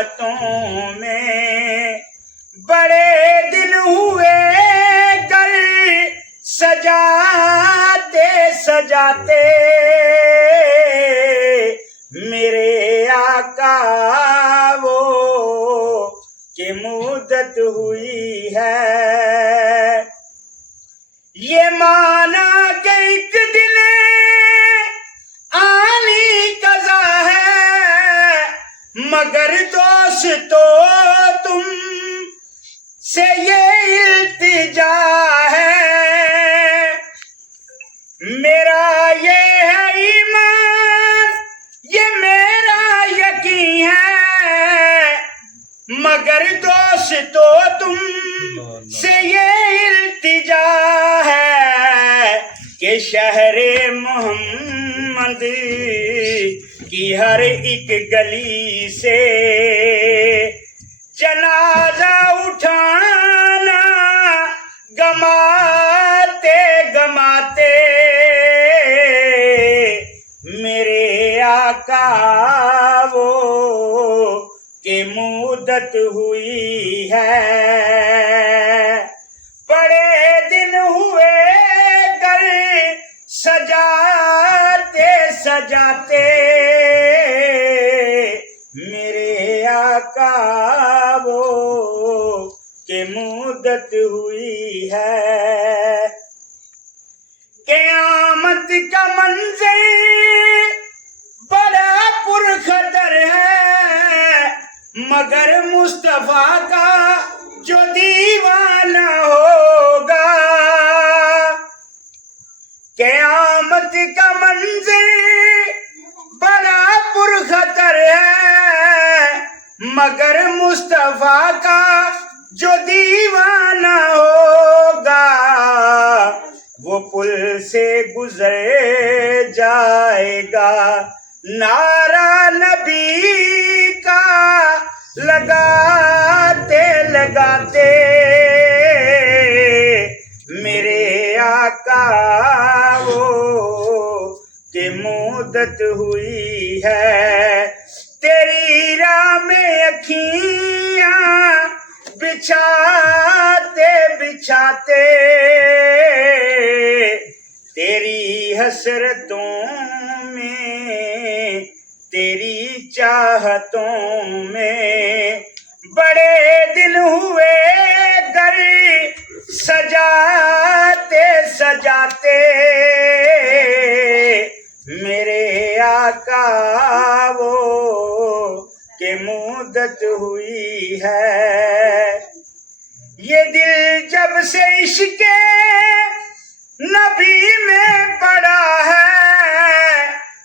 چاہتوں میں بڑے دن ہوئے گر سجاتے سجاتے میرے آقا وہ کہ مدت ہوئی ہے یہ مانا کہ ایک دن آنی قضا ہے مگر دوستو تم سے یہ التجا ہے میرا یہ ہے ایمان یہ میرا یقین ہے مگر دوستو تم سے یہ التجا ہے کہ شہر محمد کی ہر ایک گلی سے جنازہ اٹھانا گماتے گماتے میرے آقا وہ کہ مدت ہوئی ہے بڑے دن ہوئے گر سجاتے سجاتے میرے آقا وہ کہ مدت ہوئی ہے قیامت کا منظر بڑا پرخطر ہے مگر مصطفیٰ کا جو دیوانہ ہوگا قیامت کا منظر بڑا پرخطر ہے مگر مصطفیٰ کا جو دیوانہ ہوگا وہ پل سے گزر جائے گا نعرہ نبی کا لگاتے لگاتے میرے آقا وہ کہ مدت ہوئی ہے تیری راہ میں اکھیاں بچھاتے بچھاتے تیری حسرتوں میں تیری چاہتوں میں بڑے دن ہوئے گر سجاتے سجاتے میرے آقا وہ کہ مدت ہوئی ہے یہ دل جب سے عشق نبی میں پڑا ہے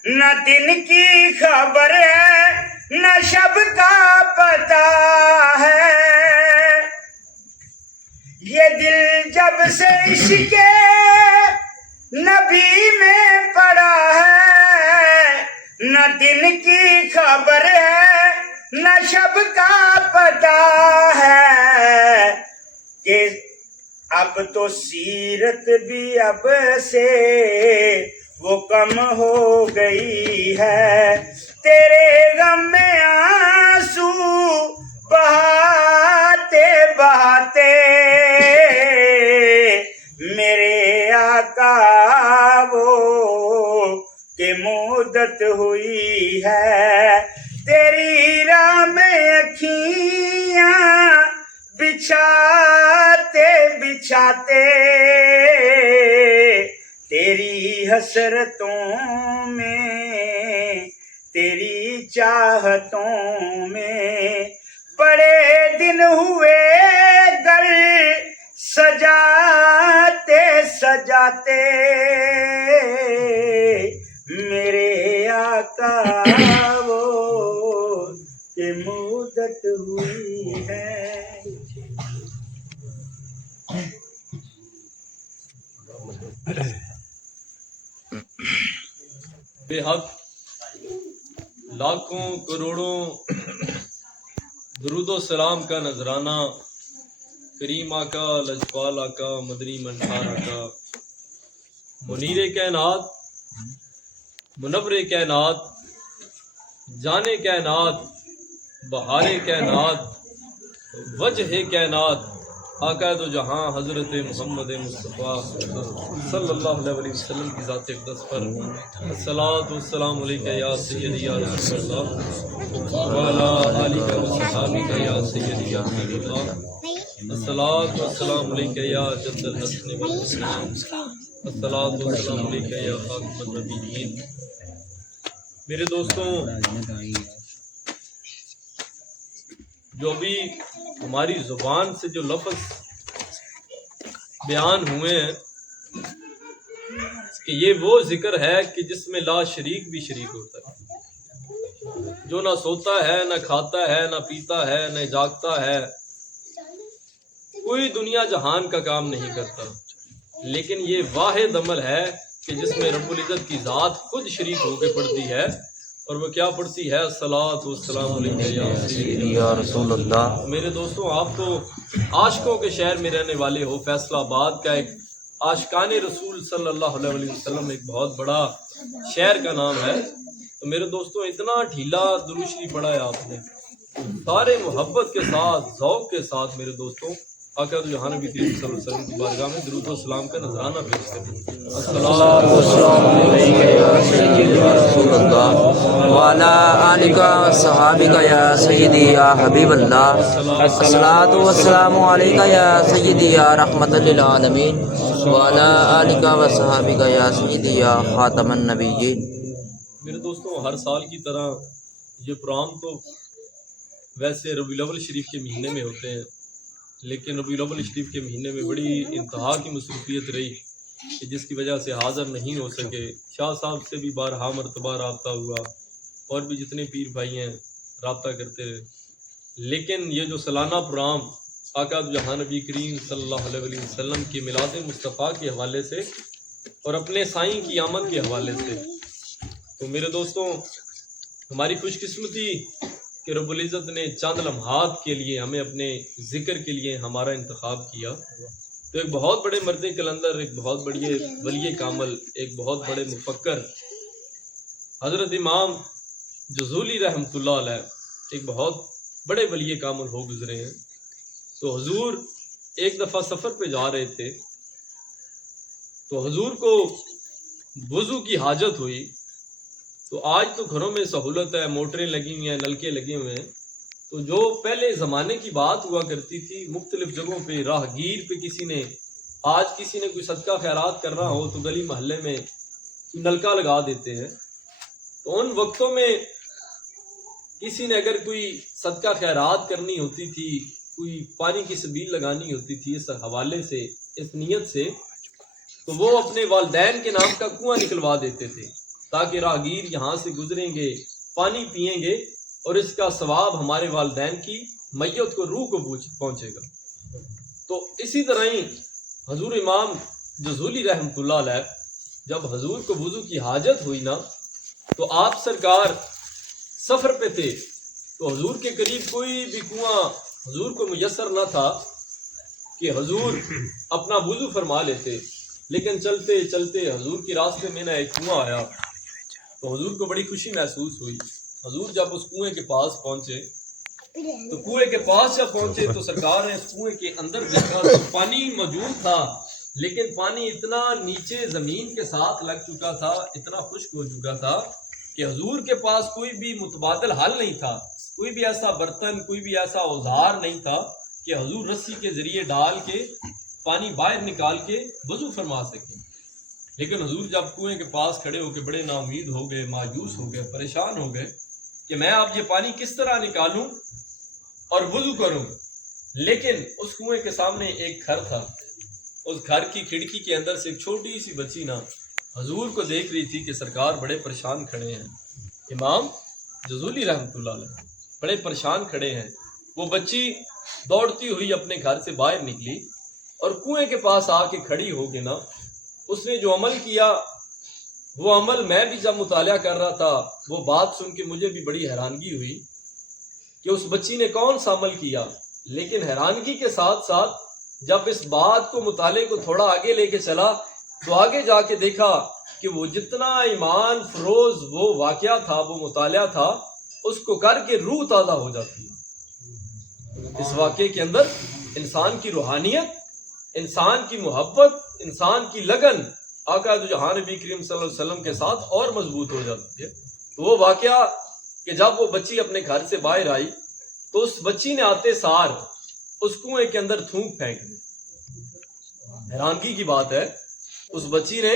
نہ دن کی خبر ہے نہ شب کا پتہ ہے یہ دل جب سے عشق نبی میں پڑا ہے نہ دن کی خبر ہے نہ شب کا پتہ ہے کہ اب تو سیرت بھی اب سے وہ کم ہو گئی ہے تیرے غم میں آنسو بہاتے بہاتے میرے آقا وہ کہ مدت ہوئی ہے تیری راہ میں اکھیاں بچھاتے بچھاتے تیری حسرتوں میں تیری چاہتوں میں بڑے دن ہوئے گر سجاتے سجاتے میرے آقا وہ کہ مدت ہوئی ہے بے حق لاکھوں کروڑوں درود و سلام کا نذرانہ کریم آقا لجپال آقا مدنی منشار آقا منیر کائنات منور کائنات جانے کائنات بہار کائنات وجہ کائنات آقا دو جہاں حضرت محمد مصطفیٰ صلی اللہ علیہ وسلم کی ذات اقدس پر الصلاۃ والسلام علیک یا سیدی یا رسول اللہ وعلی آلک و صحابک یا سیدی یا حبیب اللہ الصلاۃ والسلام علیک یا جد الحسن والحسین الصلاۃ والسلام علیک یا خاتم النبیین۔ میرے دوستوں، جو بھی ہماری زبان سے جو لفظ بیان ہوئے ہیں کہ یہ وہ ذکر ہے کہ جس میں لا شریک بھی شریک ہوتا ہے، جو نہ سوتا ہے، نہ کھاتا ہے، نہ پیتا ہے، نہ جاگتا ہے، کوئی دنیا جہان کا کام نہیں کرتا، لیکن یہ واحد عمل ہے کہ جس میں رب العزت کی ذات خود شریک ہو کے پڑھتی ہے، اور وہ کیا پڑھتی ہے؟ الصلاۃ والسلام علیک یا سیدی یا رسول اللہ۔ میرے دوستوں، آپ تو عاشقوں کے شہر میں رہنے والے ہو، فیصل آباد کا ایک عاشقان رسول صلی اللہ علیہ وسلم ایک بہت بڑا شہر کا نام ہے۔ تو میرے دوستوں، اتنا ڈھیلا درود شریف پڑھا ہے آپ نے، سارے محبت کے ساتھ، ذوق کے ساتھ میرے دوستوں آقا دو جہاں نبی کریم صلی اللہ علیہ وسلم کی بارگاہ میں درود و سلام کا نذرانہ پیش کریں۔ السلام علیک یا سیدی یا رسول اللہ وعلی آلک و صحابک یا سیدی یا حبیب اللہ الصلاۃ والسلام علیک یا سیدی یا رحمت للعالمین وعلی آلک و صحابک یا سیدی یا خاتم النبیین۔ میرے دوستوں، ہر سال کی طرح یہ پروگرام تو ویسے ربیع الاول شریف کے مہینے میں ہوتے ہیں، لیکن ربیع الاول شریف کے مہینے میں بڑی انتہا کی مصروفیت رہی کہ جس کی وجہ سے حاضر نہیں ہو سکے۔ شاہ صاحب سے بھی بارہا مرتبہ رابطہ ہوا، اور بھی جتنے پیر بھائی ہیں رابطہ کرتے رہے، لیکن یہ جو سالانہ پروگرام آقا جہاں نبی کریم صلی اللہ علیہ وسلم کی میلاد مصطفیٰ کے حوالے سے اور اپنے سائیں کی آمد کے حوالے سے، تو میرے دوستوں ہماری خوش قسمتی کہ رب العزت نے چند لمحات کے لیے ہمیں اپنے ذکر کے لیے ہمارا انتخاب کیا۔ تو ایک بہت بڑے مرد کلندر، ایک بہت بڑے ولی کامل، ایک بہت بڑے مفکر حضرت امام جزولی رحمۃ اللہ علیہ ایک بہت بڑے ولی کامل ہو گزرے ہیں۔ تو حضور ایک دفعہ سفر پہ جا رہے تھے، تو حضور کو وضو کی حاجت ہوئی۔ تو آج تو گھروں میں سہولت ہے، موٹریں لگی ہوئی ہیں، نلکے لگے ہوئے ہیں، تو جو پہلے زمانے کی بات ہوا کرتی تھی، مختلف جگہوں پہ راہگیر پہ کسی نے کوئی صدقہ خیرات کرنا ہو تو گلی محلے میں نلکا لگا دیتے ہیں۔ تو ان وقتوں میں کسی نے اگر کوئی صدقہ خیرات کرنی ہوتی تھی، کوئی پانی کی سبیل لگانی ہوتی تھی، اس حوالے سے، اس نیت سے، تو وہ اپنے والدین کے نام کا کنواں نکلوا دیتے تھے تاکہ راہگیر یہاں سے گزریں گے، پانی پئیں گے، اور اس کا ثواب ہمارے والدین کی میت کو، روح کو پہنچے گا۔ تو اسی طرح ہی حضور امام جزولی رحمۃ اللہ علیہ جب حضور کو وضو کی حاجت ہوئی نا، تو آپ سرکار سفر پہ تھے، تو حضور کے قریب کوئی بھی کنواں حضور کو میسر نہ تھا کہ حضور اپنا وضو فرما لیتے، لیکن چلتے چلتے حضور کے راستے میں نہ ایک کنواں آیا، تو حضور کو بڑی خوشی محسوس ہوئی۔ حضور جب اس کنویں کے پاس پہنچے، تو کنویں کے پاس جب پہنچے تو سرکار نے اس کنویں کے اندر دیکھا تو پانی موجود تھا، لیکن پانی اتنا نیچے زمین کے ساتھ لگ چکا تھا، اتنا خشک ہو چکا تھا کہ حضور کے پاس کوئی بھی متبادل حل نہیں تھا، کوئی بھی ایسا برتن، کوئی بھی ایسا اوزار نہیں تھا کہ حضور رسی کے ذریعے ڈال کے پانی باہر نکال کے وضو فرما سکیں۔ لیکن حضور جب کنویں کے پاس کھڑے ہو کے بڑے نا امید ہو گئے، مایوس ہو گئے، پریشان ہو گئے کہ میں اب یہ پانی کس طرح نکالوں اور وضو کروں۔ لیکن اس کنویں کے سامنے ایک گھر تھا، اس گھر کی کھڑکی کے اندر سے ایک چھوٹی سی بچی نا حضور کو دیکھ رہی تھی کہ سرکار بڑے پریشان کھڑے ہیں، امام جزولی رحمۃ اللہ علیہ بڑے پریشان کھڑے ہیں۔ وہ بچی دوڑتی ہوئی اپنے گھر سے باہر نکلی اور کنویں کے پاس آ کے کھڑی ہو کے نا اس نے جو عمل کیا، وہ عمل میں بھی جب مطالعہ کر رہا تھا، وہ بات سن کے مجھے بھی بڑی حیرانگی ہوئی کہ اس بچی نے کون سا عمل کیا۔ لیکن حیرانگی کے ساتھ ساتھ جب اس بات کو، مطالعے کو تھوڑا آگے لے کے چلا، تو آگے جا کے دیکھا کہ وہ جتنا ایمان فروز وہ واقعہ تھا، وہ مطالعہ تھا، اس کو کر کے روح تازہ ہو جاتی ہے۔ اس واقعے کے اندر انسان کی روحانیت، انسان کی محبت، انسان کی لگن آقا دو جہان نبی کریم صلی اللہ علیہ وسلم کے ساتھ اور مضبوط ہو جاتی ہے۔ تو وہ واقعہ کہ جب وہ بچی اپنے گھر سے باہر آئی تو اس بچی نے آتے سار اس کنویں کے اندر تھوک پھینک دی۔ حیرانگی کی بات ہے، اس بچی نے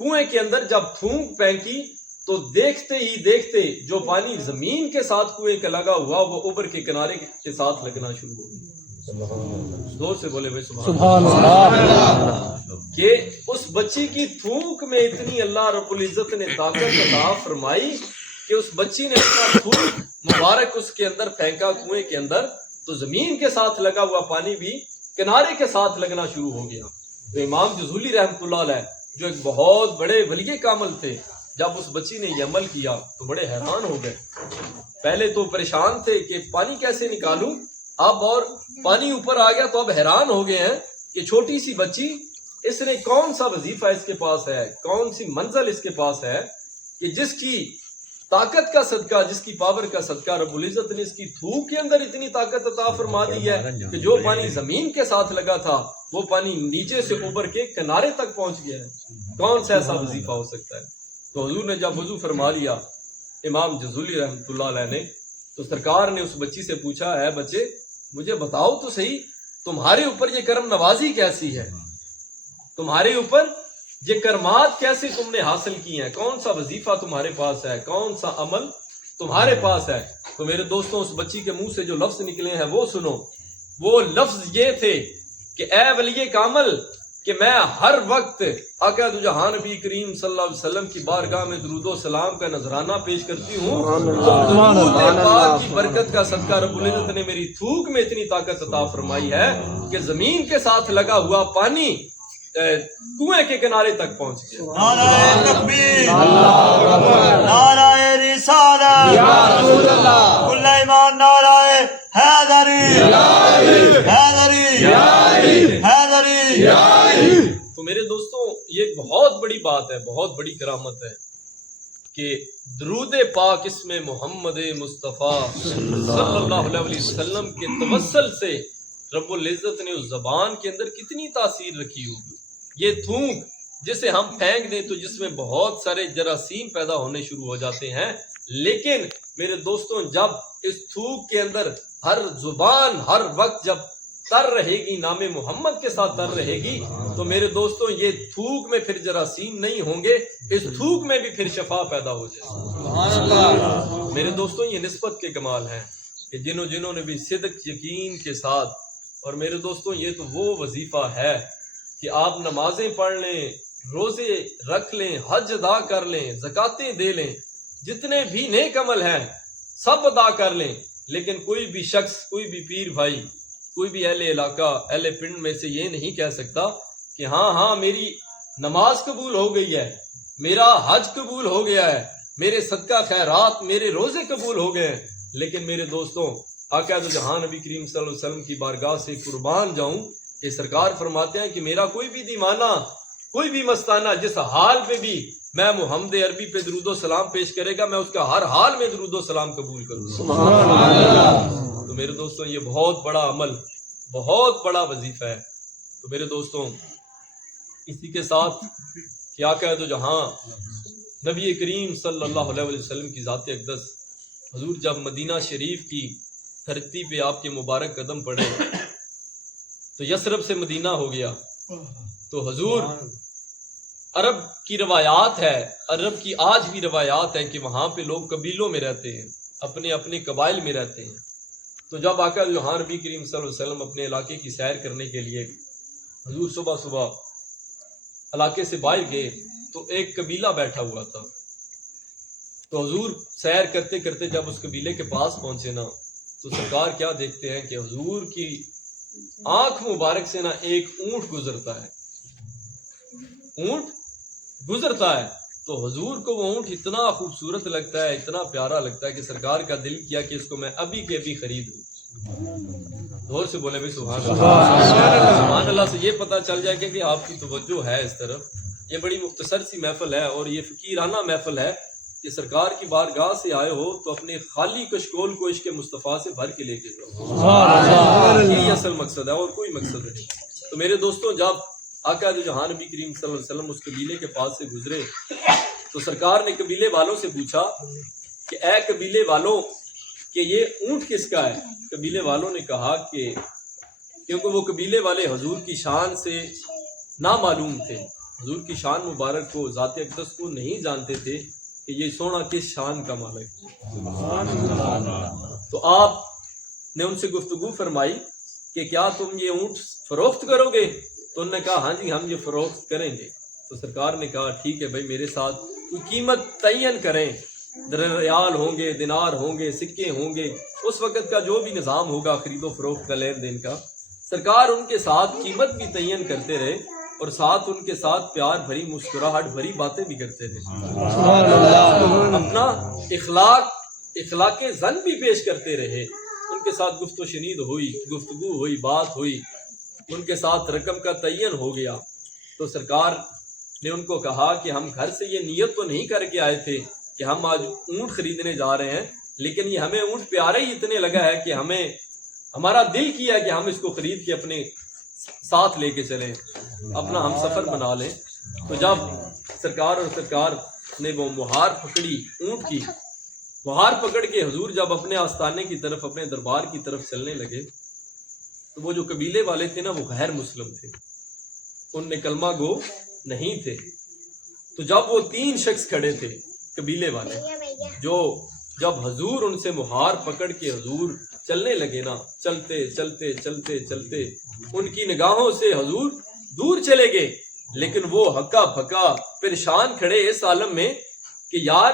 کنویں کے اندر جب تھوک پھینکی تو دیکھتے ہی دیکھتے جو پانی زمین کے ساتھ کنویں کا لگا ہوا وہ اوپر کے کنارے کے ساتھ لگنا شروع ہو گیا۔ زور سے بولے بھائی سبحان اللہ۔ کہ اس بچی کی تھوک میں اتنی اللہ رب العزت نے طاقت عطا فرمائی کہ اس بچی نے اپنا تھوک مبارک اس کے اندر پھینکا کنویں کے اندر تو زمین کے ساتھ لگا ہوا پانی بھی کنارے کے ساتھ لگنا شروع ہو گیا۔ تو امام جزولی رحمۃ اللہ علیہ جو ایک بہت بڑے ولی کامل تھے، جب اس بچی نے یہ عمل کیا تو بڑے حیران ہو گئے۔ پہلے تو پریشان تھے کہ پانی کیسے نکالوں، اب اور پانی اوپر آ گیا تو اب حیران ہو گئے ہیں کہ چھوٹی سی بچی، اس نے کون سا وظیفہ اس کے پاس ہے، کون سی منزل اس کے پاس ہے کہ جس کی طاقت کا صدقہ، جس کی پاور کا صدقہ رب العزت نے اس کی تھوک کے اندر اتنی طاقت عطا فرما دی ہے کہ جو پانی زمین کے ساتھ لگا تھا وہ پانی نیچے سے اوپر کے کنارے تک پہنچ گیا ہے۔ کون سا ایسا وظیفہ ہو سکتا ہے؟ تو حضور نے جب وضو فرما لیا امام جزولی رحمۃ اللہ علیہ نے، تو سرکار نے اس بچی سے پوچھا، اے بچے مجھے بتاؤ تو صحیح، تمہارے اوپر یہ کرم نوازی کیسی ہے، تمہارے اوپر یہ کرمات کیسے تم نے حاصل کی ہیں، کون سا وظیفہ تمہارے پاس ہے، کون سا عمل تمہارے پاس ہے؟ تو میرے دوستوں اس بچی کے منہ سے جو لفظ نکلے ہیں وہ سنو۔ وہ لفظ یہ تھے کہ اے ولی کامل کہ میں ہر وقت آقا دو جہان نبی کریم صلی اللہ علیہ وسلم کی بارگاہ میں درود و سلام کا نذرانہ پیش کرتی ہوں، درود پاک کی برکت کا صدقہ رب العزت نے میری تھوک میں اتنی طاقت عطا فرمائی ہے کہ زمین کے ساتھ لگا ہوا پانی کنویں کے کنارے تک پہنچ گیا۔ نعرہ تکبیر، نعرہ رسالت، یا رسول اللہ، کل ایمان، نعرہ حیدری، حیدری، حیدری۔ تو میرے دوستوں یہ ایک بہت بڑی بات ہے، بہت بڑی کرامت ہے کہ درود پاک اس میں محمد مصطفیٰ صلی اللہ علیہ وسلم کے توسل سے رب العزت نے اس زبان کے اندر کتنی تاثیر رکھی ہوگی۔ یہ تھوک جسے ہم پھینک دیں تو جس میں بہت سارے جراثیم پیدا ہونے شروع ہو جاتے ہیں، لیکن میرے دوستوں جب اس تھوک کے اندر ہر زبان ہر وقت جب تر رہے گی، نام محمد کے ساتھ تر رہے گی، تو میرے دوستوں یہ تھوک میں پھر جراثیم نہیں ہوں گے، اس تھوک میں بھی پھر شفا پیدا ہو جائے۔ میرے دوستوں یہ نسبت کے کمال ہیں کہ جنہوں نے بھی صدق یقین کے ساتھ، اور میرے دوستوں یہ تو وہ وظیفہ ہے کہ آپ نمازیں پڑھ لیں، روزے رکھ لیں، حج ادا کر لیں، زکاتیں دے لیں، جتنے بھی نیک عمل ہیں سب ادا کر لیں، لیکن کوئی بھی شخص، کوئی بھی پیر بھائی، کوئی بھی اہل علاقہ، اہل پنڈ میں سے یہ نہیں کہہ سکتا کہ ہاں میری نماز قبول ہو گئی ہے، میرا حج قبول ہو گیا ہے، میرے صدقہ خیرات، میرے روزے قبول ہو گئے ہیں، لیکن میرے دوستوں آقا دو جہان نبی کریم صلی اللہ علیہ وسلم کی بارگاہ سے قربان جاؤں کہ سرکار فرماتے ہیں کہ میرا کوئی بھی دیوانہ، کوئی بھی مستانہ جس حال پہ بھی میں محمد عربی پہ درود و سلام پیش کرے گا، میں اس کا ہر حال میں درود و سلام قبول کروں گا۔ تو میرے دوستوں یہ بہت بڑا عمل، بہت بڑا وظیفہ ہے۔ تو میرے دوستوں اسی کے ساتھ کیا کہہ دو جہاں نبی کریم صلی اللہ علیہ وسلم کی ذات اقدس حضور جب مدینہ شریف کی دھرتی پہ آپ کے مبارک قدم پڑے تو یثرب سے مدینہ ہو گیا، تو حضور عرب کی روایات ہے، عرب کی آج بھی روایات ہے کہ وہاں پہ لوگ قبیلوں میں رہتے ہیں، اپنے اپنے قبائل میں رہتے ہیں۔ تو جب آقا جہاں نبی کریم صلی اللہ علیہ وسلم اپنے علاقے کی سیر کرنے کے لیے حضور صبح صبح علاقے سے باہر گئے تو ایک قبیلہ بیٹھا ہوا تھا، تو حضور سیر کرتے کرتے جب اس قبیلے کے پاس پہنچے نا تو سرکار کیا دیکھتے ہیں کہ حضور کی آنکھ مبارک سے نا ایک اونٹ گزرتا ہے، اونٹ گزرتا ہے، تو حضور کو وہ اونٹ اتنا خوبصورت لگتا ہے، اتنا پیارا لگتا ہے کہ سرکار کا دل کیا کہ اس کو میں ابھی کے ابھی خرید لوں۔ زور سے بولے بھائی سبحان اللہ۔ سبحان اللہ سے یہ پتہ چل جائے گا کہ آپ کی توجہ ہے اس طرف۔ یہ بڑی مختصر سی محفل ہے اور یہ فقیرانہ محفل ہے، کہ سرکار کی بارگاہ سے آئے ہو تو اپنے خالی کشکول کو عشق مصطفیٰ سے بھر کے لے کے جاؤ. یہی اصل مقصد ہے اور کوئی مقصد نہیں. تو میرے دوستوں جب آقا دو جہان نبی کریم صلی اللہ علیہ وسلم اس قبیلے کے پاس سے گزرے تو سرکار نے قبیلے والوں سے پوچھا کہ اے قبیلے والوں کہ یہ اونٹ کس کا ہے؟ قبیلے والوں نے کہا کہ کیونکہ وہ قبیلے والے حضور کی شان سے نامعلوم تھے، حضور کی شان مبارک کو، ذات اقدس کو نہیں جانتے تھے کہ یہ سونا کس شان کا مالک ہے. تو آپ نے ان سے گفتگو فرمائی کہ کیا تم یہ اونٹ فروخت کرو گے؟ تو انہوں نے کہا ہاں جی ہم یہ فروخت کریں گے. تو سرکار نے کہا ٹھیک ہے بھائی میرے ساتھ کوئی قیمت تعین کریں، ریال ہوں گے، دینار ہوں گے، سکے ہوں گے، اس وقت کا جو بھی نظام ہوگا خرید و فروخت کا، لین دین کا. سرکار ان کے ساتھ قیمت بھی تعین کرتے رہے اور ساتھ ان کے ساتھ پیار بھری مسکراہٹ بھری باتیں بھی کرتے رہے، اپنا اخلاق زن بھی پیش کرتے رہے. ان کے ساتھ گفت و شنید ہوئی، گفتگو ہوئی، بات ہوئی، ان کے ساتھ رقم کا تعین ہو گیا. تو سرکار نے ان کو کہا کہ ہم گھر سے یہ نیت تو نہیں کر کے آئے تھے کہ ہم آج اونٹ خریدنے جا رہے ہیں، لیکن یہ ہمیں اونٹ پیارے ہی اتنے لگا ہے کہ ہمارا دل کیا کہ ہم اس کو خرید کے اپنے ساتھ لے کے چلیں، اپنا ہم سفر بنا لیں. تو جب سرکار نے وہ مہار پکڑی اونٹ کی، مہار پکڑ کے حضور جب اپنے آستانے کی طرف، اپنے دربار کی طرف چلنے لگے تو وہ جو قبیلے والے تھے نا وہ غیر مسلم تھے، ان میں کلمہ گو نہیں تھے. تو جب وہ 3 شخص کھڑے تھے قبیلے والے، جو جب حضور ان سے مہار پکڑ کے حضور چلنے لگے نا، چلتے چلتے چلتے چلتے ان کی نگاہوں سے حضور دور چلے گئے، لیکن وہ ہکا پھکا پریشان کھڑے اس عالم میں کہ یار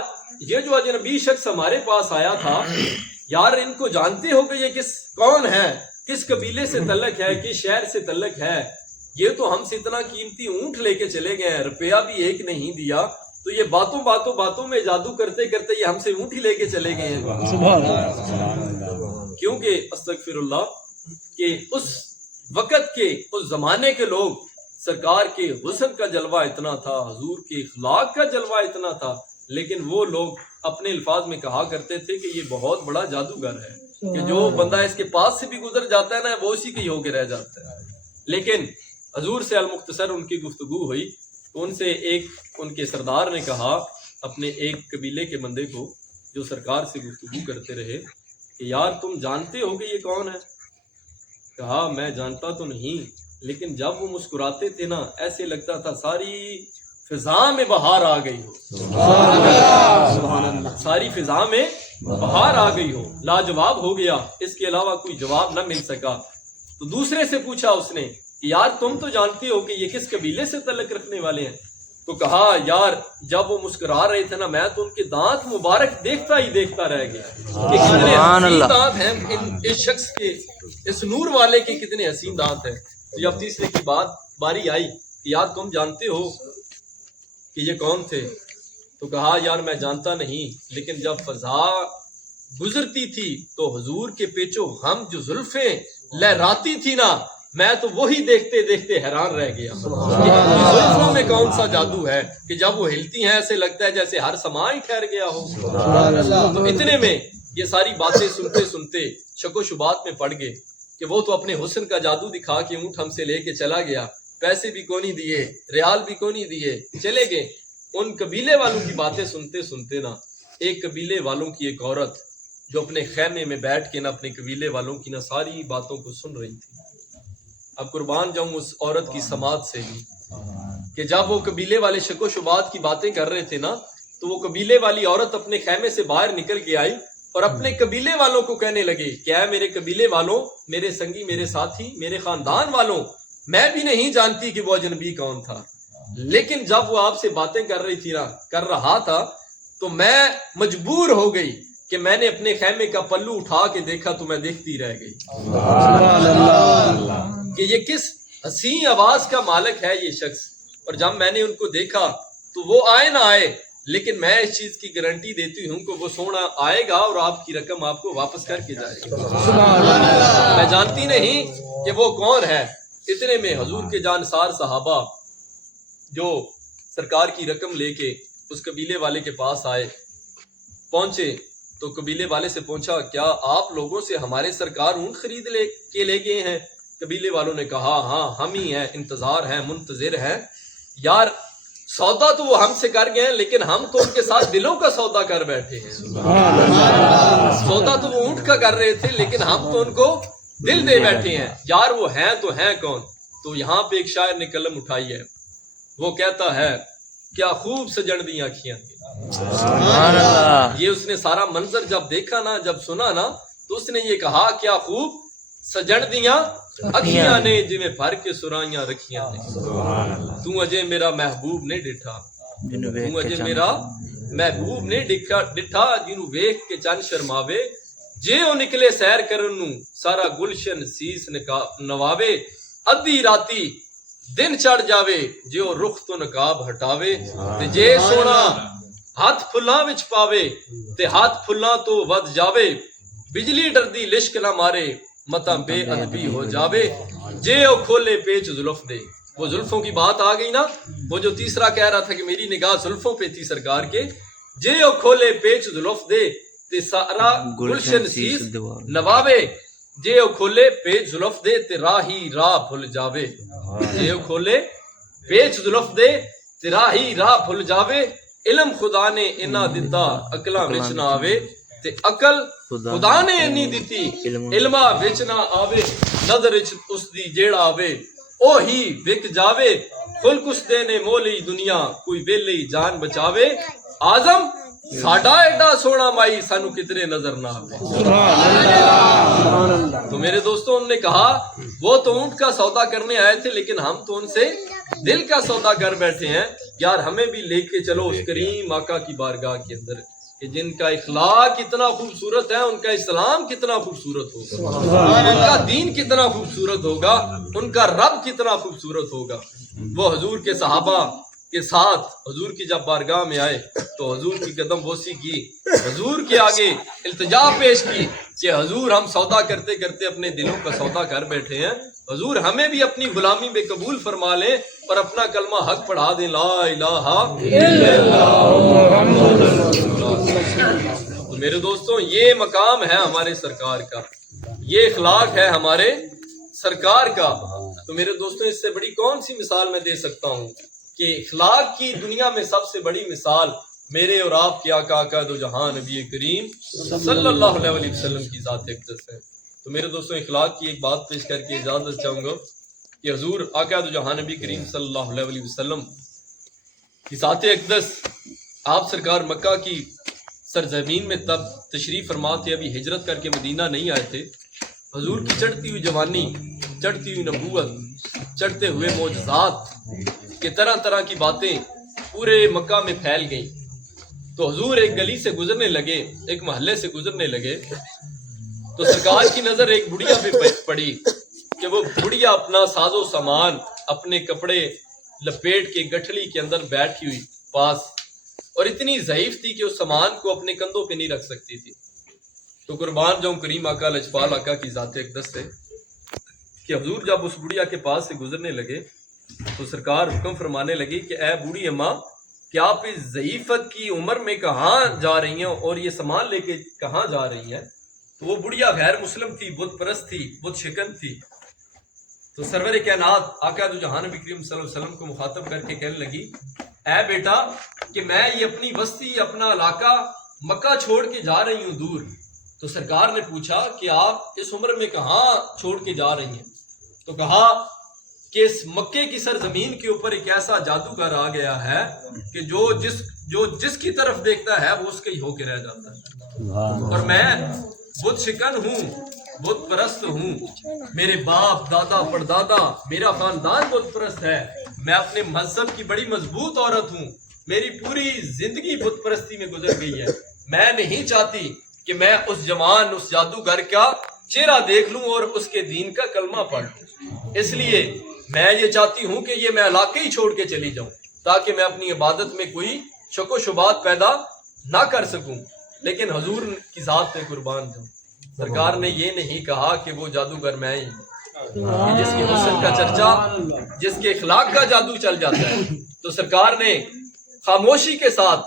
یہ جو اجنبی شخص ہمارے پاس آیا تھا، یار ان کو جانتے ہو کہ یہ کون ہے، کس قبیلے سے تعلق ہے، کس شہر سے تعلق ہے. یہ تو ہم سے اتنا قیمتی اونٹ لے کے چلے گئے ہیں، روپیہ بھی ایک نہیں دیا، تو یہ باتوں میں جادو کرتے کرتے یہ ہم سے اونٹ ہی لے کے چلے گئے ہیں. کیونکہ استغفر اللہ کہ اس وقت کے، اس زمانے کے لوگ سرکار کے حسن کا جلوہ اتنا تھا، حضور کے اخلاق کا جلوہ اتنا تھا، لیکن وہ لوگ اپنے الفاظ میں کہا کرتے تھے کہ یہ بہت بڑا جادوگر ہے کہ جو بندہ اس کے پاس سے بھی گزر جاتا ہے نا وہ اسی کے ہی ہو کے رہ جاتا ہے. لیکن حضور سے المختصر ان کی گفتگو ہوئی تو ان سے ان کے سردار نے کہا اپنے ایک قبیلے کے بندے کو جو سرکار سے گفتگو کرتے رہے کہ یار تم جانتے ہو کہ یہ کون ہے؟ کہا میں جانتا تو نہیں، لیکن جب وہ مسکراتے تھے نا ایسے لگتا تھا ساری فضا میں بہار آ گئی ہو، ساری فضا میں بہار آ گئی ہو. لاجواب ہو گیا، اس کے علاوہ کوئی جواب نہ مل سکا. تو دوسرے سے پوچھا اس نے کہ یار تم تو جانتے ہو کہ یہ کس قبیلے سے تعلق رکھنے والے ہیں؟ تو کہا یار جب وہ مسکرا رہے تھے نا میں تو ان کے دانت مبارک دیکھتا ہی دیکھتا رہ گیا کہ کتنے حسین دانت ہیں اس شخص کے، اس نور والے کے کتنے حسین دانت ہیں. تو جب تیسرے کی باری آئی کہ یار تم جانتے ہو کہ یہ کون تھے؟ تو کہا یار میں جانتا نہیں، لیکن جب فضا گزرتی تھی تو حضور کے پیچو ہم جو زلفیں لہراتی تھی نا میں تو وہی دیکھتے دیکھتے حیران رہ گیا کہ زلفوں میں کون سا جادو ہے کہ جب وہ ہلتی ہیں ایسے لگتا ہے جیسے ہر سما ہی ٹھہر گیا ہو. تو اتنے میں یہ ساری باتیں سنتے سنتے شک و شبات میں پڑ گئے کہ وہ تو اپنے حسن کا جادو دکھا کے اونٹ ہم سے لے کے چلا گیا، پیسے بھی کو نہیں دیے، ریال بھی کو نہیں دیے، چلے گئے. ان قبیلے والوں کی باتیں سنتے سنتے نا ایک قبیلے والوں کی ایک عورت جو اپنے خیمے میں بیٹھ کے نا اپنے قبیلے والوں کی نا ساری باتوں کو سن رہی تھی. اب قربان جاؤں اس عورت کی سماعت سے بھی کہ جب وہ قبیلے والے شک و شبات کی باتیں کر رہے تھے نا تو وہ قبیلے والی عورت اپنے خیمے سے باہر نکل کے آئی اور اپنے قبیلے والوں کو کہنے لگے کہ اے میرے قبیلے والوں، میرے سنگی، میرے ساتھی، میرے خاندان والوں، میں بھی نہیں جانتی کہ وہ اجنبی کون تھا، لیکن جب وہ آپ سے باتیں کر رہی تھی نا، کر رہا تھا، تو میں مجبور ہو گئی کہ میں نے اپنے خیمے کا پلو اٹھا کے دیکھا تو میں دیکھتی رہ گئی کہ یہ کس حسین آواز کا مالک ہے یہ شخص. اور جب میں نے ان کو دیکھا تو وہ آئے نہ آئے، لیکن میں اس چیز کی گارنٹی دیتی ہوں کہ وہ سونا آئے گا اور آپ کی رقم آپ کو واپس کر کے جائے گا. میں جانتی نہیں کہ وہ کون ہے. اتنے میں حضور کے جانسار صحابہ جو سرکار کی رقم لے کے اس قبیلے والے کے پاس آئے پہنچے تو قبیلے والے سے پوچھا کیا آپ لوگوں سے ہمارے سرکار اونٹ خرید لے گئے ہیں؟ قبیلے والوں نے کہا ہاں ہم ہی ہیں، انتظار ہیں، منتظر ہیں۔ یار سودا تو وہ ہم سے کر گئے ہیں لیکن ہم تو ان کے ساتھ دلوں کا سودا کر بیٹھے ہیں۔ سودا تو وہ اونٹ کا کر رہے تھے لیکن ہم تو ان کو دل دے بیٹھے ہیں۔ یار وہ ہیں تو ہیں کون؟ تو یہاں پہ ایک شاعر نے قلم اٹھائی ہے، وہ کہتا ہے کیا خوب سجن دی آنکھیاں تھی۔ یہ اس نے سارا منظر جب دیکھا نا، جب سنا نا، تو اس نے یہ کہا کیا خوب سجن دیاں اکھیاں نے جویں بھر کے سرائیاں رکھیاں نے۔ تو اجے میرا محبوب نے ڈٹھا، تو اجے میرا محبوب نے ڈٹھا جنوں ویکھ کے چن شرماوے، جے او نکلے سیر کرن نوں سارا گلشن سیس نواوے، ادھی راتی دن چڑھ جاوے جے او رخ تو نقاب ہٹاوے، تے جے سونا ہاتھ پھلاں وچ پاوے تے ہاتھ پھلاں تو ود جاوے، بجلی ڈردی لشک نہ مارے متا بے ادبی ہو جاوے، جے او کھولے پیچ زلف دے۔ وہ زلفوں کی بات آ گئی نا، وہ جو تیسرا کہہ رہا تھا کہ میری نگاہ زلفوں پہ تھی سرکار کے، جے او کھولے پیچ زلف دے تے سارا گلشن سیس نواوے، جے او کھولے پیچ زلف دے تے راہی راہ بھول جاوے، جے او کھولے پیچ زلف دے تے راہی راہ بھول جاوے، علم خدا نے انہاں دتا عقلاں وچ نہ آوے، تے عقل خدا نے انی دتی علما وچ نہ آوے، نظر وچ اس دی جیڑا آوے اوہی وک جاوے، خلق اس دے نے مولی دنیا کوئی ویلی جان بچاوے، آزم ساڈا ایڈا سونا مائی سانو کتنے نظر نہ آوے۔ تو میرے دوستوں انہوں نے کہا وہ تو اونٹ کا سودا کرنے آئے تھے لیکن ہم تو ان سے دل کا سودا کر بیٹھے ہیں۔ یار ہمیں بھی لے کے چلو اس کریم آقا کی بارگاہ کے اندر کہ جن کا اخلاق کتنا خوبصورت ہے، ان کا اسلام کتنا خوبصورت ہوگا، ان کا دین کتنا خوبصورت ہوگا، ان کا رب کتنا خوبصورت ہوگا۔ وہ حضور کے صحابہ کے ساتھ حضور کی جب بارگاہ میں آئے تو حضور کی قدم بوسی کی، حضور کے آگے التجا پیش کی کہ حضور ہم سودا کرتے کرتے اپنے دلوں کا سودا کر بیٹھے ہیں، حضور ہمیں بھی اپنی غلامی میں قبول فرما لیں اور اپنا کلمہ حق پڑھا دیں، لا الہ الا اللہ۔ تو میرے دوستوں یہ مقام ہے ہمارے سرکار کا، یہ اخلاق ہے ہمارے سرکار کا۔ تو میرے دوستوں اس سے بڑی کون سی مثال میں دے سکتا ہوں کہ اخلاق کی دنیا میں سب سے بڑی مثال میرے اور آپ کے آقا آقا دو جہاں نبی کریم صلی اللہ علیہ وسلم کی ذات اقدس ہے۔ تو میرے دوستوں اخلاق کی ایک بات پیش کر کے اجازت چاہوں گا کہ حضور آقا دو جہاں نبی کریم صلی اللہ علیہ وسلم کی ذات اقدس، آپ سرکار مکہ کی سرزمین میں تب تشریف فرما تھے، ابھی ہجرت کر کے مدینہ نہیں آئے تھے۔ حضور کی چڑھتی ہوئی جوانی، چڑھتی ہوئی نبوت، چڑھتے ہوئے معجزات کہ طرح طرح کی باتیں پورے مکہ میں پھیل گئیں۔ تو حضور ایک گلی سے گزرنے لگے، ایک محلے سے گزرنے لگے تو سرکار کی نظر ایک بڑھیا پہ پڑی کہ وہ بڑھیا اپنا ساز و سامان اپنے کپڑے لپیٹ کے گٹھڑی کے اندر بیٹھی ہوئی پاس، اور اتنی ضعیف تھی کہ اس سامان کو اپنے کندھوں پہ نہیں رکھ سکتی تھی۔ تو قربان جاؤں کریم آقا لجپال آقا کی ذات اقدس سے کہ حضور جب اس بڑھیا کے پاس سے گزرنے لگے تو سرکار حکم فرمانے لگی کہ اے بوڑھی اماں، کیا آپ اس ضعیفت کی عمر میں کہاں جا رہی ہیں اور یہ سامان لے کے کہاں جا رہی ہیں؟ تو وہ بڑھیا غیر مسلم تھی، بت پرست تھی، بت شکن تھی۔ تو سرور کائنات آقا دو جہان نبی کریم صلی اللہ علیہ وسلم کو مخاطب کر کے کہنے لگی اے بیٹا کہ میں یہ اپنی بستی، اپنا علاقہ مکہ چھوڑ کے جا رہی ہوں دور۔ تو سرکار نے پوچھا کہ آپ اس عمر میں کہاں چھوڑ کے جا رہی ہیں؟ تو کہا کہ اس مکے کی سرزمین کے اوپر ایک ایسا جادوگر آ گیا ہے کہ جو جس کی طرف دیکھتا ہے وہ اس کے ہی ہو کے رہ جاتا ہے، اور میں بت شکن ہوں، بت پرست ہوں، میرے باپ دادا پردادا میرا خاندان بت پرست ہے، میں اپنے مذہب کی بڑی مضبوط عورت ہوں، میری پوری زندگی بت پرستی میں گزر گئی ہے، میں نہیں چاہتی کہ میں اس جوان، اس جادوگر کا چہرہ دیکھ لوں اور اس کے دین کا کلمہ پڑھ لوں، اس لیے میں یہ چاہتی ہوں کہ یہ میں علاقے ہی چھوڑ کے چلی جاؤں تاکہ میں اپنی عبادت میں کوئی شک و شبہات پیدا نہ کر سکوں۔ لیکن حضور کی ذات پہ قربان جاؤں، سرکار نے یہ نہیں کہا کہ وہ جادوگر میں ہی کہ جس کے حسن کا چرچا، جس کے اخلاق کا جادو چل جاتا ہے۔ تو سرکار نے خاموشی کے ساتھ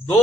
2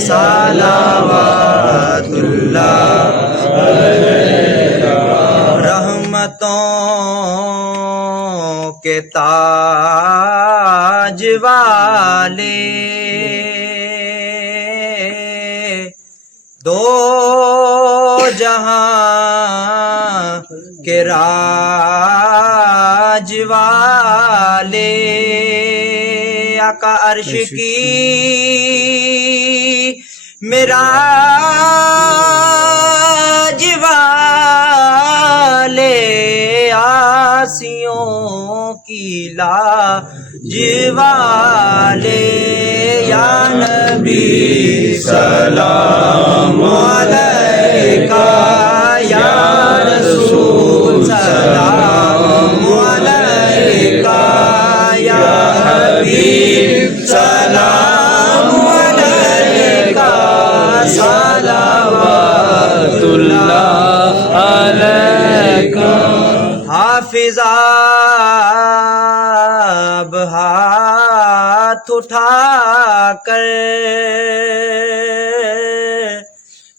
صلوات اللہ رحمتوں کے تاج والے دو جہاں کے راج والے آقا عرش کی معراج والے آسیوں کی لاج والے یا نبی سلام علیکہ یا رسول سلام علیکہ یا حبیب سلام علیکہ صلوات اللہ علیکہ حافظ اب ہاتھ اٹھا کر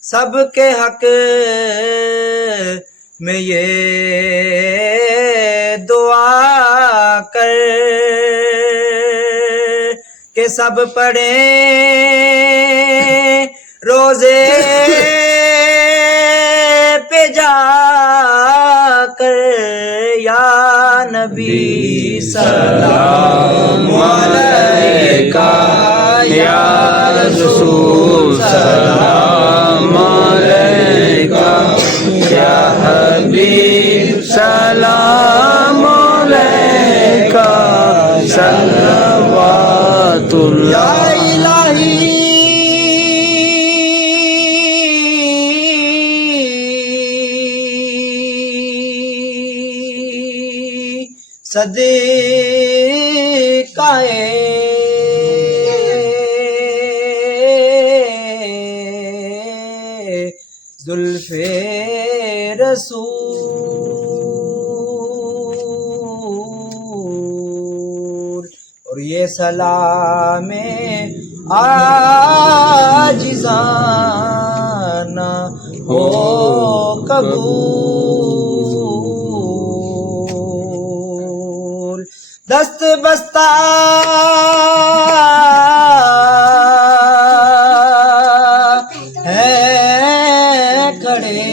سب کے حق میں یہ دعا کر کہ سب پڑھیں روزے پہ جا کر یا نبی سلام علیکہ یا رسول سلام علیکہ یا حبیب سلام علیکہ صلوات اللہ صدقہ زلف رسول اور یہ سلام عاجزانہ ہو قبول دست بستہ ہے کھڑے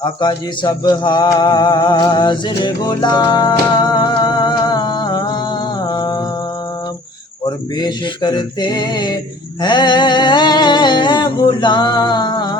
آقا جی سب حاضر غلام اور پیش کرتے ہیں غلام